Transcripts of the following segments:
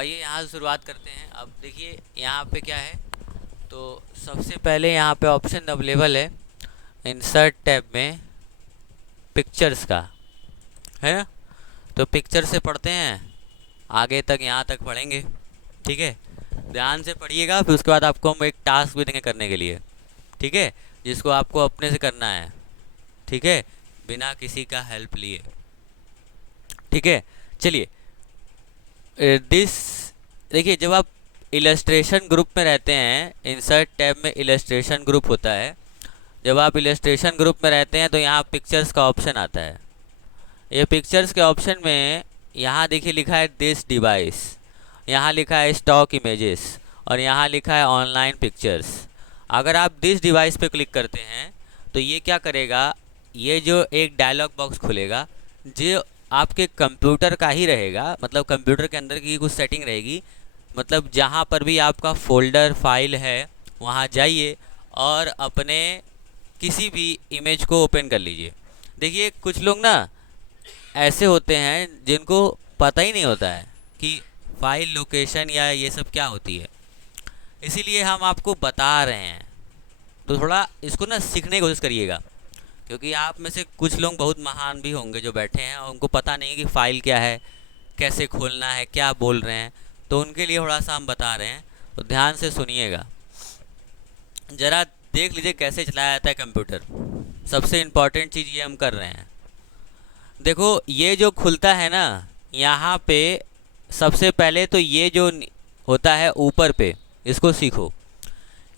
आइए यहाँ से शुरुआत करते हैं। अब देखिए यहाँ पे क्या है, तो सबसे पहले यहाँ पे ऑप्शन अवेलेबल है इंसर्ट टैब में पिक्चर्स का, है ना। तो पिक्चर से पढ़ते हैं, आगे तक यहाँ तक पढ़ेंगे, ठीक है। ध्यान से पढ़िएगा, फिर उसके बाद आपको हम एक टास्क भी देंगे करने के लिए, ठीक है, जिसको आपको अपने से करना है, ठीक है, बिना किसी का हेल्प लिए, ठीक है। चलिए दिस, देखिए जब आप इलस्ट्रेशन ग्रुप में रहते हैं, इंसर्ट टैब में इलस्ट्रेशन ग्रुप होता है। जब आप इलस्ट्रेशन ग्रुप में रहते हैं तो यहाँ पिक्चर्स का ऑप्शन आता है। ये पिक्चर्स के ऑप्शन में यहाँ देखिए लिखा है दिस डिवाइस, यहाँ लिखा है स्टॉक इमेजेस और यहाँ लिखा है ऑनलाइन पिक्चर्स। अगर आप दिस डिवाइस पे क्लिक करते हैं तो ये क्या करेगा, ये जो एक डायलॉग बॉक्स खुलेगा जो आपके कंप्यूटर का ही रहेगा, मतलब कंप्यूटर के अंदर की कुछ सेटिंग रहेगी। मतलब जहाँ पर भी आपका फोल्डर फाइल है वहाँ जाइए और अपने किसी भी इमेज को ओपन कर लीजिए। देखिए कुछ लोग ना ऐसे होते हैं जिनको पता ही नहीं होता है कि फाइल लोकेशन या ये सब क्या होती है, इसीलिए हम आपको बता रहे हैं। तो थोड़ा इसको ना सीखने की कोशिश करिएगा, क्योंकि आप में से कुछ लोग बहुत महान भी होंगे जो बैठे हैं और उनको पता नहीं कि फ़ाइल क्या है, कैसे खोलना है, क्या बोल रहे हैं। तो उनके लिए थोड़ा सा हम बता रहे हैं, तो ध्यान से सुनिएगा। ज़रा देख लीजिए कैसे चलाया जाता है कंप्यूटर। सबसे इम्पॉर्टेंट चीज़ ये हम कर रहे हैं। देखो ये जो खुलता है ना, यहाँ पे सबसे पहले तो ये जो होता है ऊपर पे, इसको सीखो।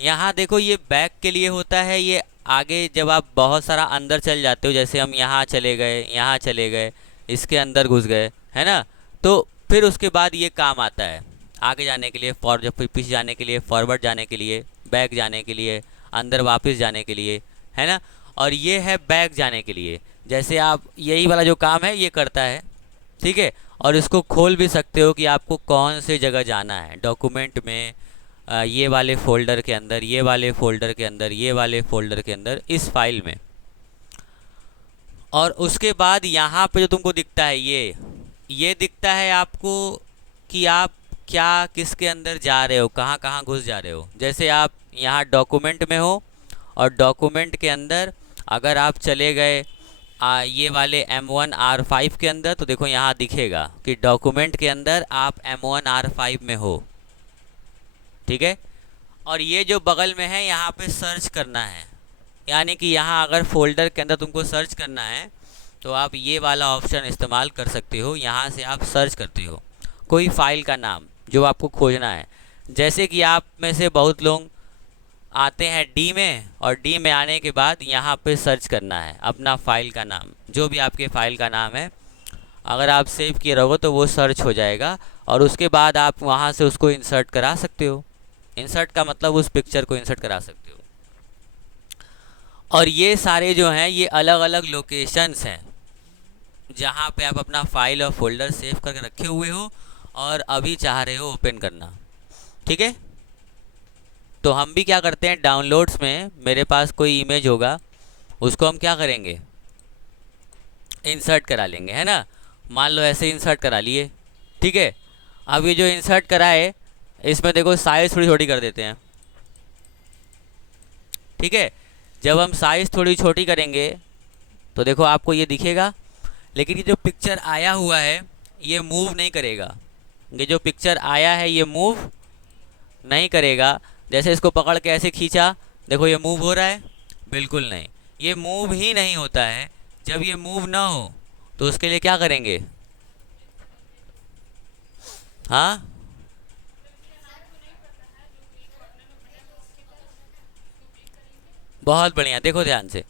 यहाँ देखो ये बैक के लिए होता है। ये आगे जब आप बहुत सारा अंदर चल जाते हो, जैसे हम यहाँ चले गए, यहाँ चले गए, इसके अंदर घुस गए, है ना, तो फिर उसके बाद ये काम आता है आगे जाने के लिए, जब पीछे जाने के लिए, फॉरवर्ड जाने के लिए, बैक जाने के लिए, अंदर वापस जाने के लिए, है ना। और ये है बैक जाने के लिए, जैसे आप यही वाला जो काम है ये करता है, ठीक है। और इसको खोल भी सकते हो कि आपको कौन से जगह जाना है डॉक्यूमेंट में, ये वाले फ़ोल्डर के अंदर, ये वाले फ़ोल्डर के अंदर, ये वाले फ़ोल्डर के अंदर, इस फाइल में। और उसके बाद यहाँ पे जो तुमको दिखता है ये दिखता है आपको कि आप क्या किसके अंदर जा रहे हो, कहाँ कहाँ घुस जा रहे हो। जैसे आप यहाँ डॉक्यूमेंट में हो और डॉक्यूमेंट के अंदर अगर आप चले गए ये वाले M1R5 के अंदर, तो देखो यहाँ दिखेगा कि डॉक्यूमेंट के अंदर आप M1R5 में हो, ठीक है। और ये जो बगल में है यहाँ पे सर्च करना है, यानी कि यहाँ अगर फोल्डर के अंदर तुमको सर्च करना है तो आप ये वाला ऑप्शन इस्तेमाल कर सकते हो। यहाँ से आप सर्च करते हो कोई फ़ाइल का नाम जो आपको खोजना है। जैसे कि आप में से बहुत लोग आते हैं डी में, और डी में आने के बाद यहाँ पे सर्च करना है अपना फ़ाइल का नाम, जो भी आपके फ़ाइल का नाम है। अगर आप सेव किए रहोगे तो वो सर्च हो जाएगा और उसके बाद आप वहाँ से उसको इंसर्ट करा सकते हो। इंसर्ट का मतलब उस पिक्चर को इंसर्ट करा सकते हो। और ये सारे जो हैं ये अलग अलग लोकेशंस हैं जहाँ पे आप अपना फाइल और फोल्डर सेव करके रखे हुए हो और अभी चाह रहे हो ओपन करना, ठीक है। तो हम भी क्या करते हैं, डाउनलोड्स में मेरे पास कोई इमेज होगा, उसको हम क्या करेंगे, इंसर्ट करा लेंगे, है ना। मान लो ऐसे इंसर्ट करा लिए, ठीक है। अब ये जो इंसर्ट कराए इसमें देखो साइज़ थोड़ी छोटी कर देते हैं, ठीक है। जब हम साइज़ थोड़ी छोटी करेंगे तो देखो आपको ये दिखेगा, लेकिन ये जो पिक्चर आया हुआ है ये मूव नहीं करेगा। ये जो पिक्चर आया है ये मूव नहीं करेगा। जैसे इसको पकड़ के ऐसे खींचा, देखो ये मूव हो रहा है, बिल्कुल नहीं, ये मूव ही नहीं होता है। जब ये मूव ना हो तो उसके लिए क्या करेंगे, हाँ, बहुत बढ़िया। देखो ध्यान से,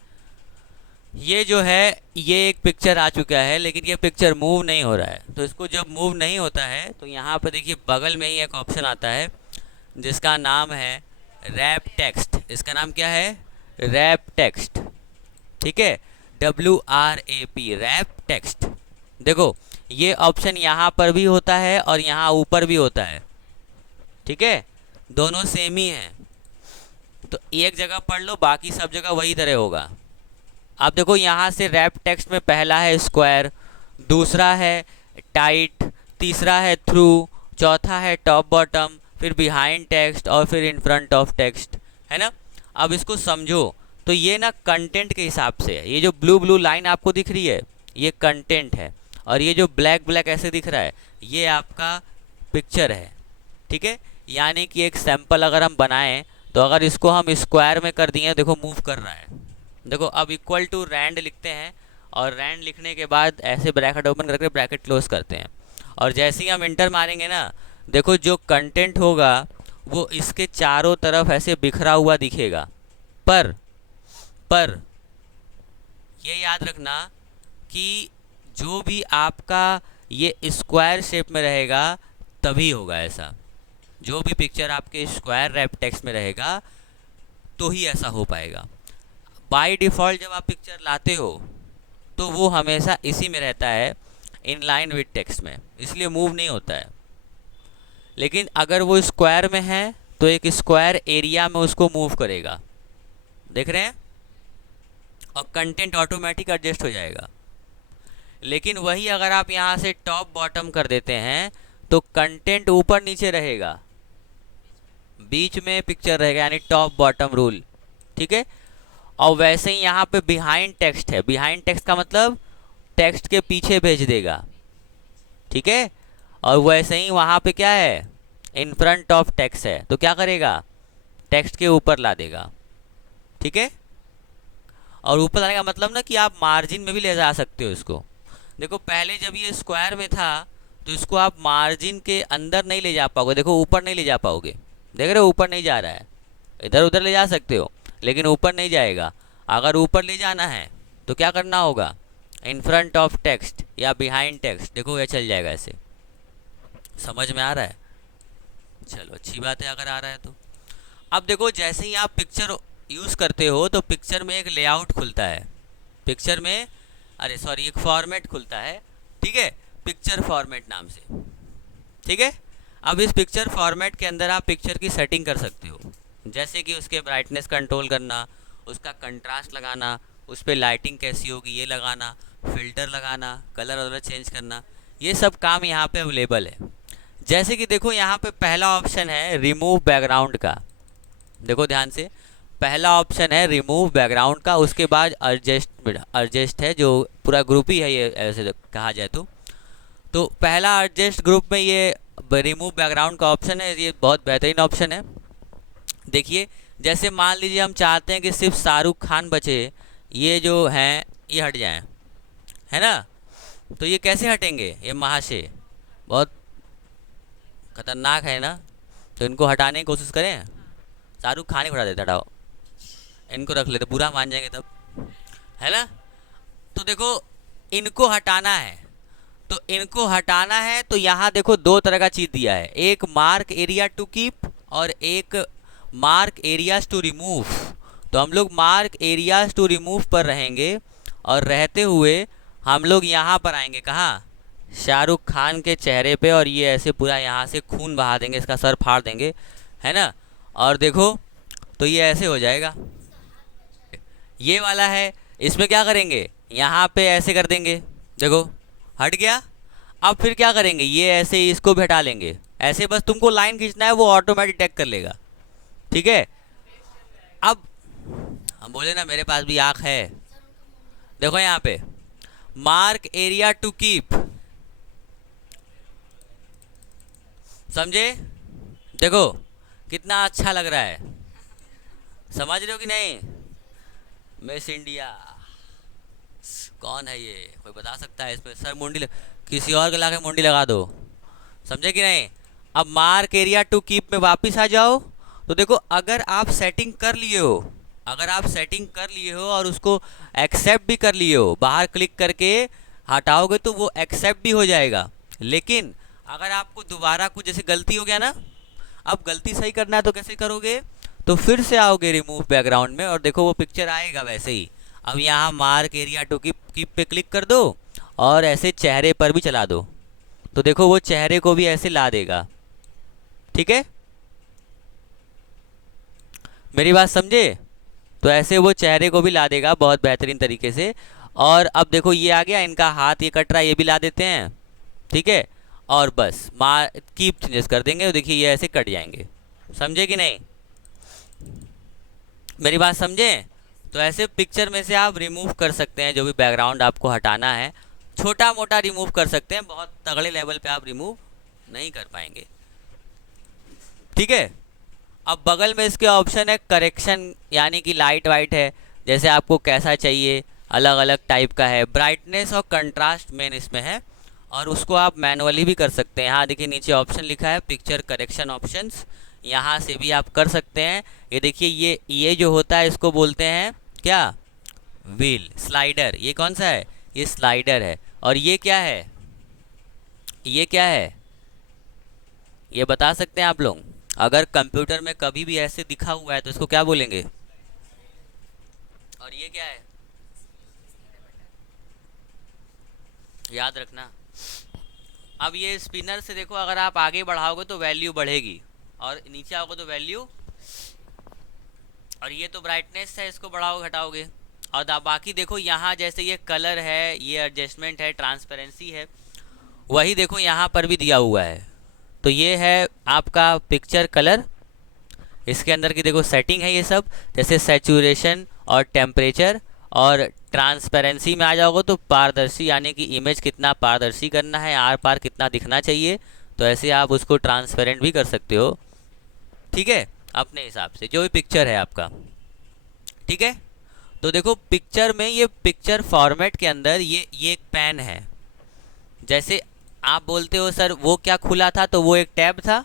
ये जो है ये एक पिक्चर आ चुका है, लेकिन ये पिक्चर मूव नहीं हो रहा है। तो इसको जब मूव नहीं होता है तो यहाँ पर देखिए बगल में ही एक ऑप्शन आता है जिसका नाम है रैप टेक्स्ट। इसका नाम क्या है, रैप टेक्स्ट, ठीक है, WRAP, रैप टेक्स्ट। देखो ये ऑप्शन यहाँ पर भी होता है और यहाँ ऊपर भी होता है, ठीक है, दोनों सेम ही हैं। तो एक जगह पढ़ लो, बाकी सब जगह वही तरह होगा। अब देखो यहाँ से रैप टेक्स्ट में पहला है स्क्वायर, दूसरा है टाइट, तीसरा है थ्रू, चौथा है टॉप बॉटम, फिर बिहाइंड टेक्स्ट और फिर इन फ्रंट ऑफ टेक्स्ट, है ना। अब इसको समझो तो ये ना कंटेंट के हिसाब से है। ये जो ब्लू ब्लू लाइन आपको दिख रही है ये कंटेंट है, और ये जो ब्लैक ब्लैक ऐसे दिख रहा है ये आपका पिक्चर है, ठीक है। यानी कि एक सैंपल अगर हम बनाएं तो अगर इसको हम स्क्वायर में कर दिए, देखो मूव कर रहा है, देखो अब इक्वल टू रैंड लिखते हैं और रैंड लिखने के बाद ऐसे ब्रैकेट ओपन करके ब्रैकेट क्लोज करते हैं, और जैसे ही हम इंटर मारेंगे ना, देखो जो कंटेंट होगा वो इसके चारों तरफ ऐसे बिखरा हुआ दिखेगा। पर ये याद रखना कि जो भी आपका ये स्क्वायर शेप में रहेगा तभी होगा ऐसा। जो भी पिक्चर आपके स्क्वायर रैप टेक्स्ट में रहेगा तो ही ऐसा हो पाएगा। बाय डिफ़ॉल्ट जब आप पिक्चर लाते हो तो वो हमेशा इसी में रहता है, इन लाइन विद टेक्स्ट में, इसलिए मूव नहीं होता है। लेकिन अगर वो स्क्वायर में है तो एक स्क्वायर एरिया में उसको मूव करेगा, देख रहे हैं, और कंटेंट ऑटोमेटिक एडजस्ट हो जाएगा। लेकिन वही अगर आप यहाँ से टॉप बॉटम कर देते हैं तो कंटेंट ऊपर नीचे रहेगा, बीच में पिक्चर रहेगा, यानी टॉप बॉटम रूल, ठीक है। और वैसे ही यहाँ पे बिहाइंड टेक्स्ट है, बिहाइंड टेक्स्ट का मतलब टेक्स्ट के पीछे भेज देगा, ठीक है। और वैसे ही वहाँ पे क्या है, इन फ्रंट ऑफ टेक्स्ट है, तो क्या करेगा, टेक्स्ट के ऊपर ला देगा, ठीक है। और ऊपर लाने का मतलब ना कि आप मार्जिन में भी ले जा सकते हो इसको। देखो पहले जब ये स्क्वायर में था तो इसको आप मार्जिन के अंदर नहीं ले जा पाओगे, देखो ऊपर नहीं ले जा पाओगे, देख रहे हो ऊपर नहीं जा रहा है, इधर उधर ले जा सकते हो लेकिन ऊपर नहीं जाएगा। अगर ऊपर ले जाना है तो क्या करना होगा, इन फ्रंट ऑफ टेक्स्ट या बिहाइंड टेक्स्ट, देखो ये चल जाएगा ऐसे। समझ में आ रहा है, चलो अच्छी बात है अगर आ रहा है तो। अब देखो जैसे ही आप पिक्चर यूज़ करते हो तो पिक्चर में एक लेआउट खुलता है, पिक्चर में एक फॉर्मेट खुलता है, ठीक है, पिक्चर फॉर्मेट नाम से, ठीक है। अब इस पिक्चर फॉर्मेट के अंदर आप पिक्चर की सेटिंग कर सकते हो, जैसे कि उसके ब्राइटनेस कंट्रोल करना, उसका कंट्रास्ट लगाना, उस पर लाइटिंग कैसी होगी ये लगाना, फिल्टर लगाना, कलर वलर चेंज करना, ये सब काम यहाँ पे अवेलेबल है। जैसे कि देखो यहाँ पे पहला ऑप्शन है रिमूव बैकग्राउंड का, देखो ध्यान से, पहला ऑप्शन है रिमूव बैकग्राउंड का, उसके बाद एडजस्ट है, जो पूरा ग्रुप ही है ये ऐसे कहा जाए तो पहला एडजस्ट ग्रुप में ये रिमूव बैकग्राउंड का ऑप्शन है, ये बहुत बेहतरीन ऑप्शन है। देखिए जैसे मान लीजिए हम चाहते हैं कि सिर्फ शाहरुख खान बचे, ये जो हैं ये हट जाएं, है ना, तो ये कैसे हटेंगे, ये महाशय बहुत खतरनाक है ना, तो इनको हटाने की कोशिश करें, शाहरुख खान ही हटा देते, हटाओ इनको रख लेते, बुरा मान जाएंगे तब, है ना। तो देखो इनको हटाना है, तो इनको हटाना है तो यहाँ देखो दो तरह का चीज़ दिया है, एक मार्क एरिया टू कीप और एक मार्क एरियाज टू रिमूव। तो हम लोग मार्क एरियाज टू रिमूव पर रहेंगे और रहते हुए हम लोग यहाँ पर आएंगे, कहाँ, शाहरुख खान के चेहरे पे, और ये ऐसे पूरा यहाँ से खून बहा देंगे, इसका सर फाड़ देंगे, है ना। और देखो तो ये ऐसे हो जाएगा, ये वाला है, इसमें क्या करेंगे, यहाँ पे ऐसे कर देंगे, देखो हट गया। अब फिर क्या करेंगे, ये ऐसे इसको भी हटा लेंगे, ऐसे बस तुमको लाइन खींचना है, वो ऑटोमेटिक टैग कर लेगा, ठीक है। अब हम बोले ना मेरे पास भी आँख है, देखो यहाँ पे मार्क एरिया टू कीप, समझे, देखो कितना अच्छा लग रहा है, समझ रहे हो कि नहीं। मिस इंडिया कौन है ये, कोई बता सकता है, इसमें सर मुंडी किसी और के ला के मुंडी लगा दो, समझे कि नहीं। अब मार्क एरिया टू कीप में वापस आ जाओ, तो देखो अगर आप सेटिंग कर लिए हो, अगर आप सेटिंग कर लिए हो और उसको एक्सेप्ट भी कर लिए हो, बाहर क्लिक करके हटाओगे तो वो एक्सेप्ट भी हो जाएगा। लेकिन अगर आपको दोबारा कुछ जैसे गलती हो गया ना, अब गलती सही करना है तो कैसे करोगे, तो फिर से आओगे रिमूव बैकग्राउंड में और देखो वो पिक्चर आएगा वैसे ही। अब यहाँ मार्क एरिया टू कीप पे क्लिक कर दो और ऐसे चेहरे पर भी चला दो, तो देखो वो चेहरे को भी ऐसे ला देगा, ठीक है, मेरी बात समझे। तो ऐसे वो चेहरे को भी ला देगा बहुत बेहतरीन तरीके से। और अब देखो ये आ गया, इनका हाथ ये कट रहा है, ये भी ला देते हैं, ठीक है। और बस कीप चेंजेस कर देंगे, तो देखिए ये ऐसे कट जाएंगे। समझे कि नहीं, मेरी बात समझे? तो ऐसे पिक्चर में से आप रिमूव कर सकते हैं जो भी बैकग्राउंड आपको हटाना है, छोटा मोटा रिमूव कर सकते हैं, बहुत तगड़े लेवल पे आप रिमूव नहीं कर पाएंगे। ठीक है। अब बगल में इसके ऑप्शन है करेक्शन, यानी कि लाइट वाइट है, जैसे आपको कैसा चाहिए, अलग अलग टाइप का है। ब्राइटनेस और कंट्रास्ट मेन इसमें है, और उसको आप मैनुअली भी कर सकते हैं। यहाँ देखिए नीचे ऑप्शन लिखा है पिक्चर करेक्शन ऑप्शंस, यहाँ से भी आप कर सकते हैं। ये देखिए ये जो होता है इसको बोलते हैं क्या, व्हील स्लाइडर। ये कौन सा है, ये स्लाइडर है। और ये क्या है, ये क्या है, ये बता सकते हैं आप लोग? अगर कंप्यूटर में कभी भी ऐसे दिखा हुआ है तो इसको क्या बोलेंगे? और ये क्या है, याद रखना। अब ये स्पिनर से देखो, अगर आप आगे बढ़ाओगे तो वैल्यू बढ़ेगी, और नीचे आओगे तो वैल्यू, और ये तो ब्राइटनेस है, इसको बढ़ाओगे घटाओगे। और बाकी देखो यहाँ जैसे ये कलर है, ये एडजस्टमेंट है, ट्रांसपेरेंसी है, वही देखो यहाँ पर भी दिया हुआ है। तो ये है आपका पिक्चर कलर, इसके अंदर की देखो सेटिंग है ये सब, जैसे सैचुरेशन और टेम्परेचर। और ट्रांसपेरेंसी में आ जाओगे तो पारदर्शी, यानी कि इमेज कितना पारदर्शी करना है, आर पार कितना दिखना चाहिए, तो ऐसे आप उसको ट्रांसपेरेंट भी कर सकते हो। ठीक है, अपने हिसाब से जो भी पिक्चर है आपका। ठीक है, तो देखो पिक्चर में, ये पिक्चर फॉर्मेट के अंदर ये एक पेन है। जैसे आप बोलते हो सर वो क्या खुला था, तो वो एक टैब था।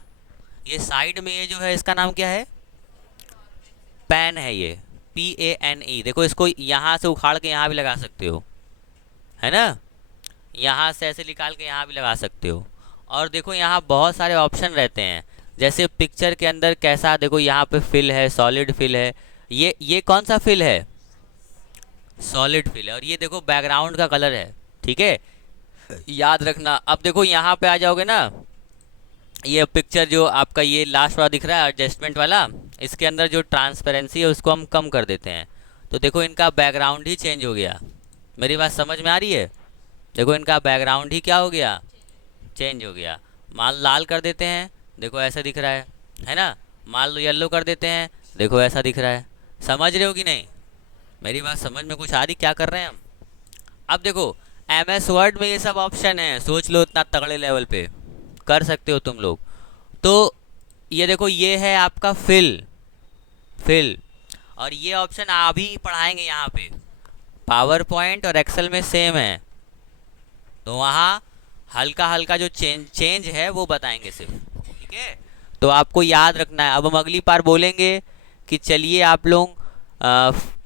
ये साइड में ये जो है इसका नाम क्या है, पेन है, ये PANE। देखो इसको यहाँ से उखाड़ के यहाँ भी लगा सकते हो, है ना, यहाँ से ऐसे निकाल के यहाँ भी लगा सकते हो। और देखो यहाँ बहुत सारे ऑप्शन रहते हैं, जैसे पिक्चर के अंदर कैसा, देखो यहाँ पे फिल है, सॉलिड फिल है। ये कौन सा फिल है, सॉलिड फिल है। और ये देखो बैकग्राउंड का कलर है। ठीक है, याद रखना। अब देखो यहाँ पे आ जाओगे ना, ये पिक्चर जो आपका ये लास्ट वाला दिख रहा है एडजस्टमेंट वाला, इसके अंदर जो ट्रांसपेरेंसी है उसको हम कम कर देते हैं, तो देखो इनका बैकग्राउंड ही चेंज हो गया। मेरी बात समझ में आ रही है? देखो इनका बैकग्राउंड ही क्या हो गया, चेंज हो गया। मान लो लाल कर देते हैं, देखो ऐसा दिख रहा है ना। मान लो येलो कर देते हैं, देखो ऐसा दिख रहा है। समझ रहे हो कि नहीं? मेरी बात समझ में कुछ आ रही, क्या कर रहे हैं हम? अब देखो MS वर्ड में ये सब ऑप्शन है, सोच लो इतना तगड़े लेवल पे कर सकते हो तुम लोग। तो ये देखो ये है आपका फिल, और ये ऑप्शन अभी पढ़ाएंगे यहाँ पे। पावर पॉइंट और एक्सेल में सेम है, तो वहाँ हल्का हल्का जो चेंज है वो बताएंगे सिर्फ। ठीक है, तो आपको याद रखना है। अब हम अगली बार बोलेंगे कि चलिए आप लोग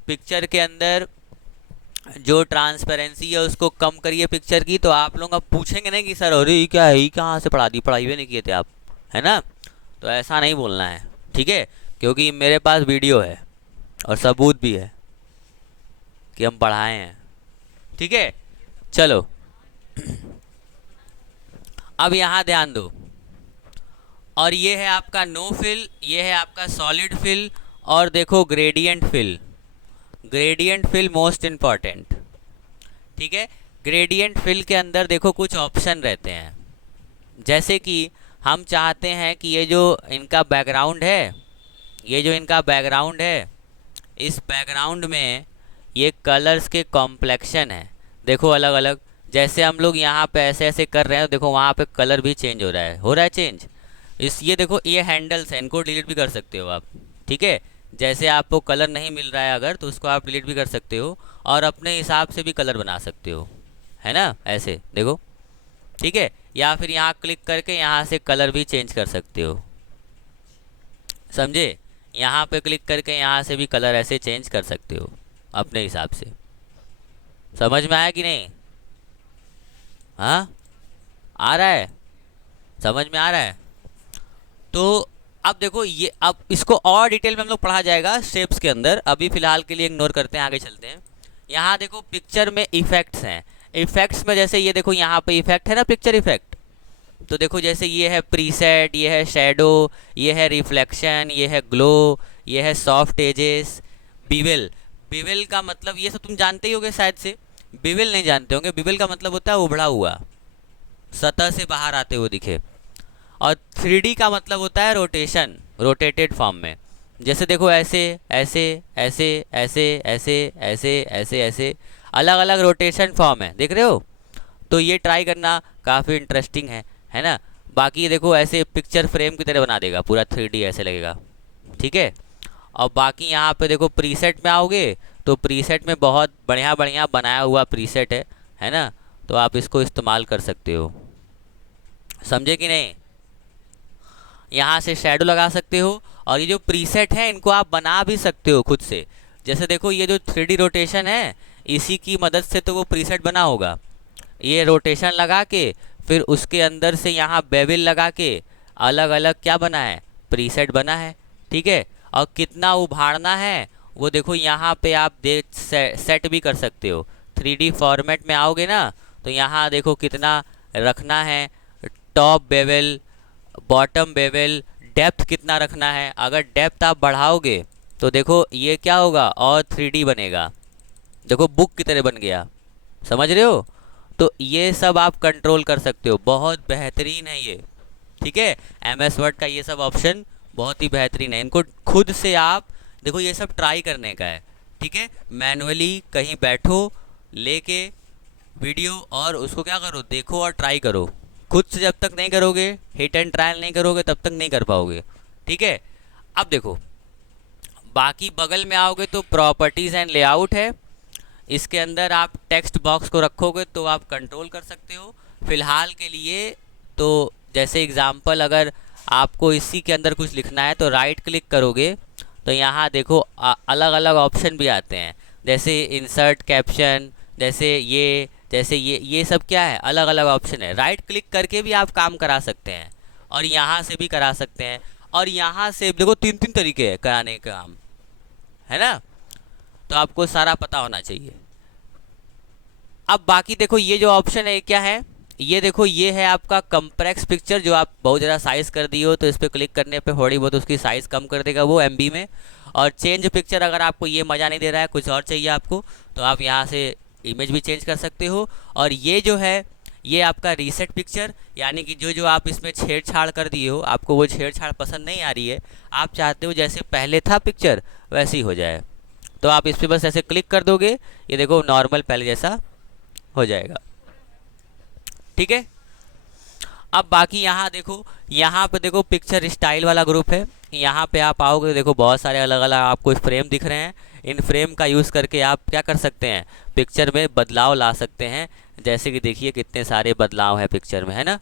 पिक्चर के अंदर जो ट्रांसपेरेंसी है उसको कम करिए पिक्चर की। तो आप लोग अब पूछेंगे नहीं कि सर अरे ये क्या है, ये कहाँ से पढ़ा दी, पढ़ाई भी नहीं किए थे आप, है ना। तो ऐसा नहीं बोलना है, ठीक है, क्योंकि मेरे पास वीडियो है और सबूत भी है कि हम पढ़ाए हैं। ठीक है, चलो अब यहाँ ध्यान दो। और ये है आपका नो फिल, ये है आपका सॉलिड फिल, और देखो gradient fill. Gradient fill most important. ठीक है, ग्रेडियंट फिल के अंदर देखो कुछ ऑप्शन रहते हैं, जैसे कि हम चाहते हैं कि ये जो इनका बैकग्राउंड है, ये जो इनका बैकग्राउंड है, इस बैकग्राउंड में ये कलर्स के कॉम्प्लेक्शन है, देखो अलग अलग। जैसे हम लोग यहाँ पे ऐसे ऐसे कर रहे हैं, तो देखो वहाँ पे कलर भी चेंज हो रहा है चेंज। ये देखो ये हैंडल्स हैं, इनको डिलीट भी कर सकते हो आप। ठीक है, जैसे आपको कलर नहीं मिल रहा है अगर, तो उसको आप डिलीट भी कर सकते हो, और अपने हिसाब से भी कलर बना सकते हो, है ना, ऐसे देखो। ठीक है, या फिर यहाँ क्लिक करके यहाँ से कलर भी चेंज कर सकते हो, समझे। यहाँ पे क्लिक करके यहाँ से भी कलर ऐसे चेंज कर सकते हो अपने हिसाब से। समझ में आया कि नहीं? हाँ, आ रहा है, समझ में आ रहा है? तो अब देखो ये, अब इसको और डिटेल में हम लोग पढ़ा जाएगा स्टेप्स के अंदर, अभी फिलहाल के लिए इग्नोर करते हैं, आगे चलते हैं। यहाँ देखो पिक्चर में इफेक्ट्स हैं। इफेक्ट्स में जैसे ये देखो यहाँ पे इफेक्ट है ना, पिक्चर इफेक्ट। तो देखो जैसे ये है प्रीसेट, ये है शेडो, ये है रिफ्लेक्शन, ये है ग्लो, ये है सॉफ्ट एजेस, बिविल। बिविल का मतलब ये सब तुम जानते ही होगे शायद से। बिविल नहीं जानते होंगे, बिविल का मतलब होता है उभड़ा हुआ, सतह से बाहर आते हुए दिखे। और 3D का मतलब होता है रोटेशन, रोटेटेड फॉर्म में। जैसे देखो ऐसे ऐसे ऐसे ऐसे ऐसे ऐसे ऐसे ऐसे अलग अलग रोटेशन फॉर्म है, देख रहे हो। तो ये ट्राई करना, काफ़ी इंटरेस्टिंग है ना। बाकी देखो ऐसे पिक्चर फ्रेम की तरह बना देगा, पूरा 3D ऐसे लगेगा, ठीक है। और बाकी यहाँ पे देखो प्रीसेट में आओगे तो प्रीसेट में बहुत बढ़िया बढ़िया बनाया हुआ प्रीसेट है ना। तो आप इसको इस्तेमाल कर सकते हो, समझे कि नहीं। यहाँ से शेडो लगा सकते हो, और ये जो प्रीसेट है इनको आप बना भी सकते हो खुद से। जैसे देखो ये जो 3D रोटेशन है, इसी की मदद से तो वो प्रीसेट बना होगा। ये रोटेशन लगा के फिर उसके अंदर से यहाँ बेविल लगा के अलग अलग क्या बना है, प्रीसेट बना है, ठीक है। और कितना उभारना है वो देखो यहाँ पे आप सेट भी कर सकते हो। 3D फॉर्मेट में आओगे ना तो यहाँ देखो कितना रखना है, top bevel, bottom bevel, depth कितना रखना है। अगर डेप्थ आप बढ़ाओगे तो देखो ये क्या होगा, और 3D बनेगा, देखो बुक की तरह बन गया, समझ रहे हो। तो ये सब आप कंट्रोल कर सकते हो, बहुत बेहतरीन है ये, ठीक है। MS वर्ड का ये सब ऑप्शन बहुत ही बेहतरीन है, इनको खुद से आप देखो ये सब ट्राई करने का है, ठीक है। मैनुअली कहीं बैठो लेके वीडियो और उसको क्या करो, देखो और ट्राई करो। खुद से जब तक नहीं करोगे, हिट एंड ट्रायल नहीं करोगे, तब तक नहीं कर पाओगे, ठीक है। अब देखो बाकी बगल में आओगे तो प्रॉपर्टीज़ एंड लेआउट है। इसके अंदर आप टेक्स्ट बॉक्स को रखोगे तो आप कंट्रोल कर सकते हो। फिलहाल के लिए तो जैसे एग्जांपल अगर आपको इसी के अंदर कुछ लिखना है तो राइट क्लिक करोगे तो यहाँ देखो अलग अलग ऑप्शन भी आते हैं, जैसे इंसर्ट कैप्शन, जैसे ये सब क्या है, अलग अलग ऑप्शन है। राइट क्लिक करके भी आप काम करा सकते हैं, और यहाँ से भी करा सकते हैं, और यहाँ से देखो 3 तरीके हैं कराने का काम, है ना। तो आपको सारा पता होना चाहिए। अब बाकी देखो ये जो ऑप्शन है क्या है, ये देखो ये है आपका कंप्रेस पिक्चर, जो आप बहुत ज़्यादा साइज़ कर दी हो तो इस पर क्लिक करने पे थोड़ी बहुत उसकी साइज़ कम कर देगा वो MB में। और चेंज पिक्चर, अगर आपको ये मज़ा नहीं दे रहा है, कुछ और चाहिए आपको, तो आप यहाँ से इमेज भी चेंज कर सकते हो। और ये जो है ये आपका रीसेट पिक्चर, यानी कि जो जो आप इसमें छेड़छाड़ कर दिए हो, आपको वो छेड़छाड़ पसंद नहीं आ रही है, आप चाहते हो जैसे पहले था पिक्चर वैसे ही हो जाए, तो आप इस पर बस ऐसे क्लिक कर दोगे, ये देखो नॉर्मल पहले जैसा हो जाएगा, ठीक है। अब बाकी यहाँ देखो, यहाँ पे देखो पिक्चर स्टाइल वाला ग्रुप है। यहाँ पे आप आओगे देखो बहुत सारे अलग अलग आपको फ्रेम दिख रहे हैं। इन फ्रेम का यूज़ करके आप क्या कर सकते हैं, पिक्चर में बदलाव ला सकते हैं। जैसे कि देखिए कितने सारे बदलाव हैं पिक्चर में, है ना।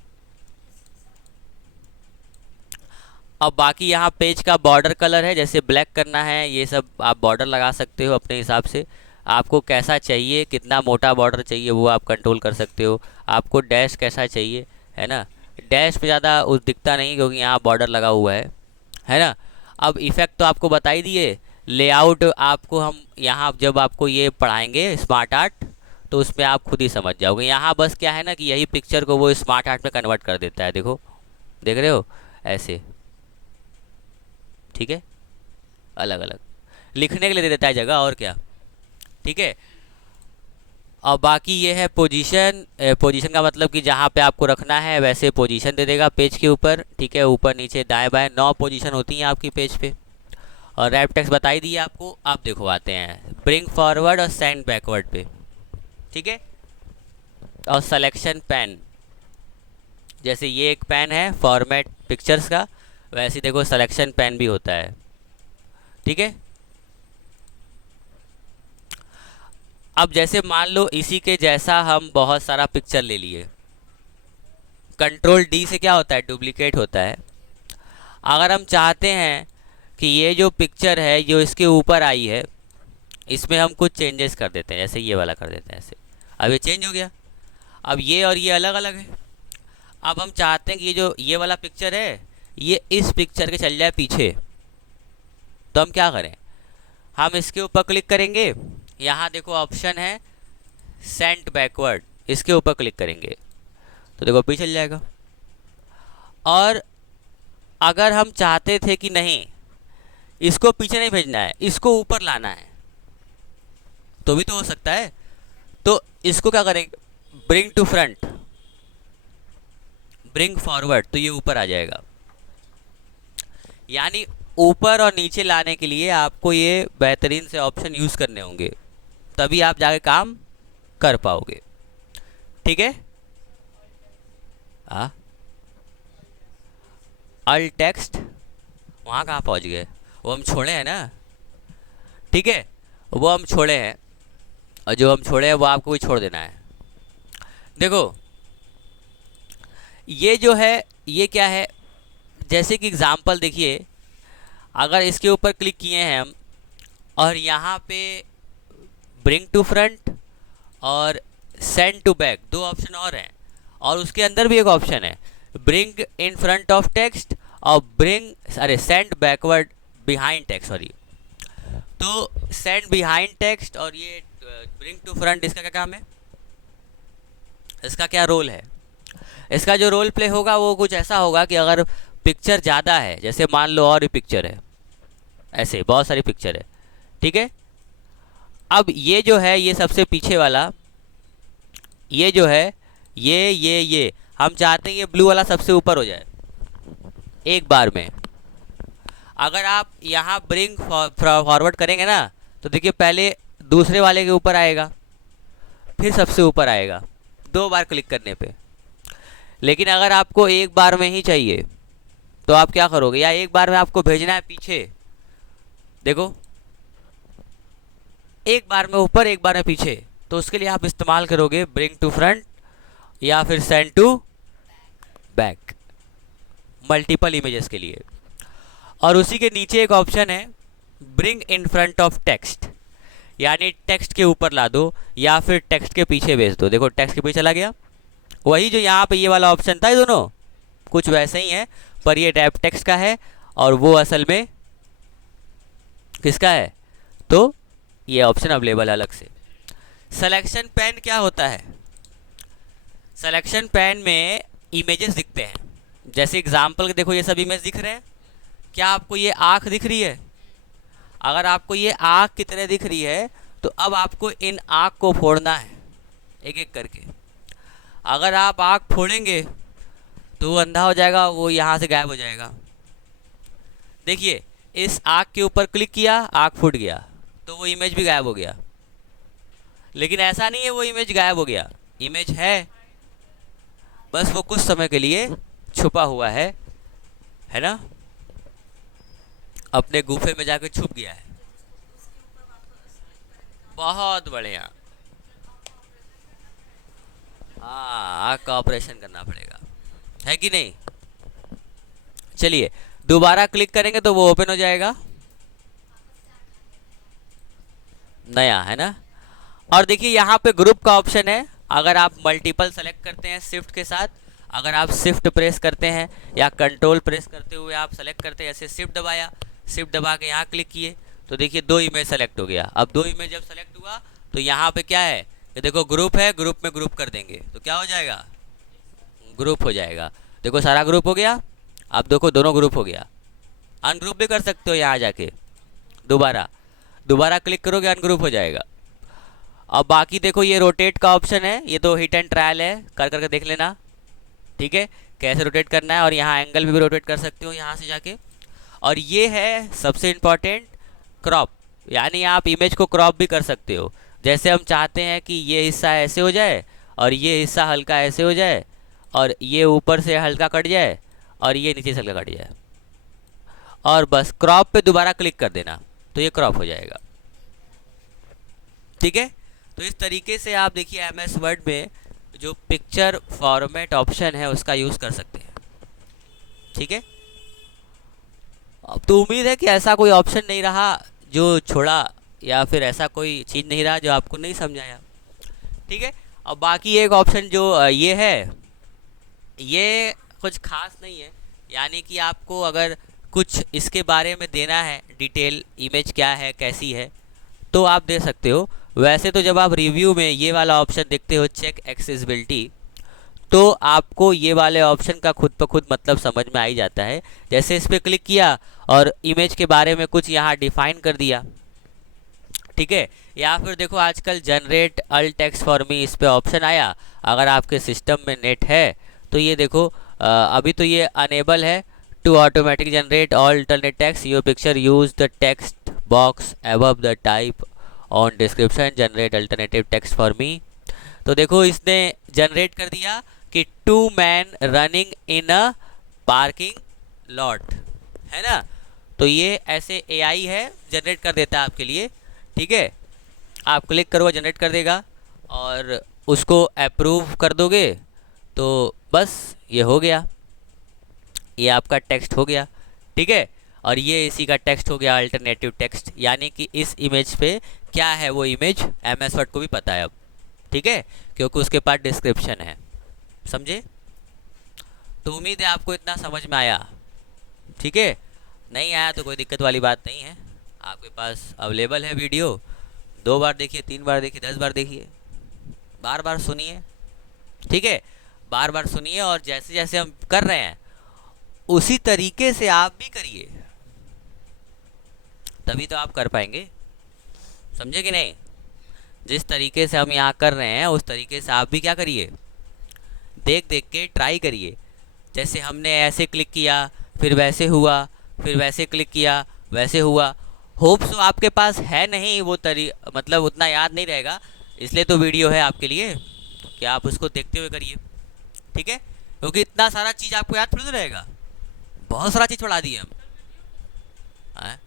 अब बाकी यहाँ पेज का बॉर्डर कलर है, जैसे ब्लैक करना है ये सब आप बॉर्डर लगा सकते हो अपने हिसाब से। आपको कैसा चाहिए, कितना मोटा बॉर्डर चाहिए वो आप कंट्रोल कर सकते हो। आपको डैश कैसा चाहिए, है ना। डैश पे ज़्यादा उस दिखता नहीं क्योंकि यहाँ बॉर्डर लगा हुआ है ना। अब इफ़ेक्ट तो आपको बता ही दिए। लेआउट आपको हम यहाँ जब आपको ये पढ़ाएंगे स्मार्ट आर्ट तो उसमें आप खुद ही समझ जाओगे। यहाँ बस क्या है ना कि यही पिक्चर को वो स्मार्ट आर्ट में कन्वर्ट कर देता है, देखो देख रहे हो ऐसे, ठीक है। अलग अलग लिखने के लिए दे देता है जगह, और क्या, ठीक है। और बाकी ये है पोजीशन। पोजीशन का मतलब कि जहाँ पे आपको रखना है वैसे पोजीशन दे देगा पेज के ऊपर, ठीक है। ऊपर नीचे दाएं बाएं 9 पोजीशन होती हैं आपकी पेज पे। और रैप टेक्स्ट बताई दी आपको। आप देखो आते हैं ब्रिंग फॉरवर्ड और सेंड बैकवर्ड पे, ठीक है। और सिलेक्शन पेन, जैसे ये एक पेन है फॉर्मेट पिक्चर्स का, वैसे देखो सिलेक्शन पेन भी होता है, ठीक है। अब जैसे मान लो इसी के जैसा हम बहुत सारा पिक्चर ले लिए, कंट्रोल D से क्या होता है, डुप्लीकेट होता है। अगर हम चाहते हैं कि ये जो पिक्चर है जो इसके ऊपर आई है इसमें हम कुछ चेंजेस कर देते हैं, जैसे ये वाला कर देते हैं ऐसे, अब ये चेंज हो गया। अब ये और ये अलग अलग है। अब हम चाहते हैं कि ये जो ये वाला पिक्चर है ये इस पिक्चर के चल जाए पीछे, तो हम क्या करें, हम इसके ऊपर क्लिक करेंगे। यहाँ देखो ऑप्शन है सेंट बैकवर्ड, इसके ऊपर क्लिक करेंगे तो देखो पीछे चल जाएगा। और अगर हम चाहते थे कि नहीं इसको पीछे नहीं भेजना है, इसको ऊपर लाना है, तो भी तो हो सकता है। तो इसको क्या करेंगे, bring to front, bring forward, तो ये ऊपर आ जाएगा। यानी ऊपर और नीचे लाने के लिए आपको ये बेहतरीन से ऑप्शन यूज़ करने होंगे, तभी आप जाके काम कर पाओगे। ठीक है। अल्ट टेक्स्ट वहाँ कहाँ पहुँच गए, वो हम छोड़े हैं ना। ठीक है, वो हम छोड़े हैं, और जो हम छोड़े हैं वो आपको भी छोड़ देना है। देखो ये जो है ये क्या है, जैसे कि एग्जांपल देखिए, अगर इसके ऊपर क्लिक किए हैं हम और यहाँ पे ब्रिंग टू फ्रंट और सेंड टू बैक दो ऑप्शन और हैं, और उसके अंदर भी एक ऑप्शन है bring in front of text और send backward behind text, sorry. तो सेंड बिहाइंड टेक्स्ट और ये ब्रिंग टू फ्रंट, इसका क्या काम है, इसका क्या रोल है? इसका जो रोल प्ले होगा वो कुछ ऐसा होगा कि अगर पिक्चर ज़्यादा है, जैसे मान लो और भी पिक्चर है, ऐसे बहुत सारी पिक्चर है, ठीक है। अब ये जो है ये सबसे पीछे वाला, ये जो है ये हम चाहते हैं ये ब्लू वाला सबसे ऊपर हो जाए एक बार में। अगर आप यहाँ ब्रिंग फॉरवर्ड करेंगे ना, तो देखिए पहले दूसरे वाले के ऊपर आएगा, फिर सबसे ऊपर आएगा 2 बार क्लिक करने पे। लेकिन अगर आपको एक बार में ही चाहिए तो आप क्या करोगे, या एक बार में आपको भेजना है पीछे, देखो एक बार में ऊपर एक बार में पीछे, तो उसके लिए आप इस्तेमाल करोगे ब्रिंग टू फ्रंट या फिर send to back, multiple images के लिए। और उसी के नीचे एक ऑप्शन है bring in front of text, यानी टेक्स्ट के ऊपर ला दो या फिर टेक्स्ट के पीछे भेज दो। देखो टेक्स्ट के पीछे चला गया, वही जो यहाँ पे ये वाला ऑप्शन था, ये दोनों कुछ वैसे ही है, पर ये टैब टेक्स्ट का है और वो असल में किसका है, तो ये ऑप्शन अवेलेबल है अलग से। सिलेक्शन पैन क्या होता है, सिलेक्शन पैन में इमेजेस दिखते हैं, जैसे एग्जांपल देखो ये सब इमेज दिख रहे हैं, क्या आपको ये आँख दिख रही है? अगर आपको ये आँख की तरह दिख रही है तो अब आपको इन आँख को फोड़ना है एक एक करके। अगर आप आँख फोड़ेंगे तो वो अंधा हो जाएगा, वो यहाँ से गायब हो जाएगा। देखिए इस आँख के ऊपर क्लिक किया, आँख फूट गया, तो वो इमेज भी गायब हो गया। लेकिन ऐसा नहीं है वो इमेज गायब हो गया, इमेज है, बस वो कुछ समय के लिए छुपा हुआ है ना, अपने गुफे में जाके छुप गया है। बहुत बढ़िया, हाँ आँख का ऑपरेशन करना पड़ेगा, है कि नहीं। चलिए दोबारा क्लिक करेंगे तो वो ओपन हो जाएगा, नया है ना। और देखिए यहाँ पे ग्रुप का ऑप्शन है, अगर आप मल्टीपल सेलेक्ट करते हैं शिफ्ट के साथ, अगर आप शिफ्ट प्रेस करते हैं या कंट्रोल प्रेस करते हुए आप सेलेक्ट करते हैं, ऐसे शिफ्ट दबाया, शिफ्ट दबा के यहाँ क्लिक किए तो देखिए 2 इमेज सेलेक्ट हो गया। अब 2 इमेज जब सेलेक्ट हुआ तो यहाँ पे क्या है, ये देखो ग्रुप है, ग्रुप में ग्रुप कर देंगे तो क्या हो जाएगा, ग्रुप हो जाएगा। देखो सारा ग्रुप हो गया, अब देखो दोनों ग्रुप हो गया। अनग्रुप भी कर सकते हो, यहाँ जाके दोबारा क्लिक करोगे अनग्रुप हो जाएगा। अब बाकी देखो ये रोटेट का ऑप्शन है, ये तो हिट एंड ट्रायल है, कर करके देख लेना, ठीक है कैसे रोटेट करना है। और यहाँ एंगल भी रोटेट कर सकते हो यहाँ से जाके। और ये है सबसे इम्पॉर्टेंट क्रॉप, यानी आप इमेज को क्रॉप भी कर सकते हो। जैसे हम चाहते हैं कि ये हिस्सा ऐसे हो जाए और ये हिस्सा हल्का ऐसे हो जाए और ये ऊपर से हल्का कट जाए और ये नीचे से हल्का कट जाए, और बस क्रॉप पे दोबारा क्लिक कर देना तो ये क्रॉप हो जाएगा, ठीक है। तो इस तरीके से आप देखिए एमएस वर्ड में जो पिक्चर फॉर्मेट ऑप्शन है उसका यूज़ कर सकते हैं, ठीक है। अब तो उम्मीद है कि ऐसा कोई ऑप्शन नहीं रहा जो छोड़ा, या फिर ऐसा कोई चीज़ नहीं रहा जो आपको नहीं समझाया, ठीक है। अब बाकी एक ऑप्शन जो ये है, ये कुछ खास नहीं है, यानी कि आपको अगर कुछ इसके बारे में देना है डिटेल, इमेज क्या है कैसी है, तो आप दे सकते हो। वैसे तो जब आप रिव्यू में ये वाला ऑप्शन देखते हो चेक एक्सेसिबिलिटी, तो आपको ये वाले ऑप्शन का खुद ब खुद मतलब समझ में आ ही जाता है। जैसे इस पर क्लिक किया और इमेज के बारे में कुछ यहाँ डिफाइन कर दिया, ठीक है। या फिर देखो आजकल generate alt text for me, इस पर ऑप्शन आया, अगर आपके सिस्टम में नेट है तो ये देखो अभी तो ये अनेबल है to automatic generate alternate text your picture use the text box above the type on description generate alternative text for me. तो देखो इसने जनरेट कर दिया कि 2 man running in a parking lot, है ना। तो ये ऐसे एआई है, जनरेट कर देता है आपके लिए, ठीक है। आप क्लिक करो जनरेट कर देगा और उसको अप्रूव कर दोगे तो बस ये हो गया, ये आपका टेक्स्ट हो गया, ठीक है। और ये इसी का टेक्स्ट हो गया अल्टरनेटिव टेक्स्ट, यानी कि इस इमेज पे क्या है वो इमेज एमएस वर्ड को भी पता है अब, ठीक है, क्योंकि उसके पास डिस्क्रिप्शन है। समझे? तो उम्मीद है आपको इतना समझ में आया, ठीक है। नहीं आया तो कोई दिक्कत वाली बात नहीं है, आपके पास अवेलेबल है वीडियो, 2 बार देखिए, 3 बार देखिए, 10 बार देखिए, बार बार सुनिए, ठीक है। बार बार सुनिए और जैसे जैसे हम कर रहे हैं उसी तरीके से आप भी करिए, तभी तो आप कर पाएंगे। समझे कि नहीं? जिस तरीके से हम यहाँ कर रहे हैं उस तरीके से आप भी क्या करिए, देख देख के ट्राई करिए। जैसे हमने ऐसे क्लिक किया फिर वैसे हुआ, फिर वैसे क्लिक किया वैसे हुआ। होप सो आपके पास है नहीं वो मतलब उतना याद नहीं रहेगा, इसलिए तो वीडियो है आपके लिए कि आप उसको देखते हुए करिए, ठीक है। क्योंकि इतना सारा चीज़ आपको याद थोड़ी ना रहेगा, बहुत सारा चीज़ पढ़ा दिए हम, हाँ?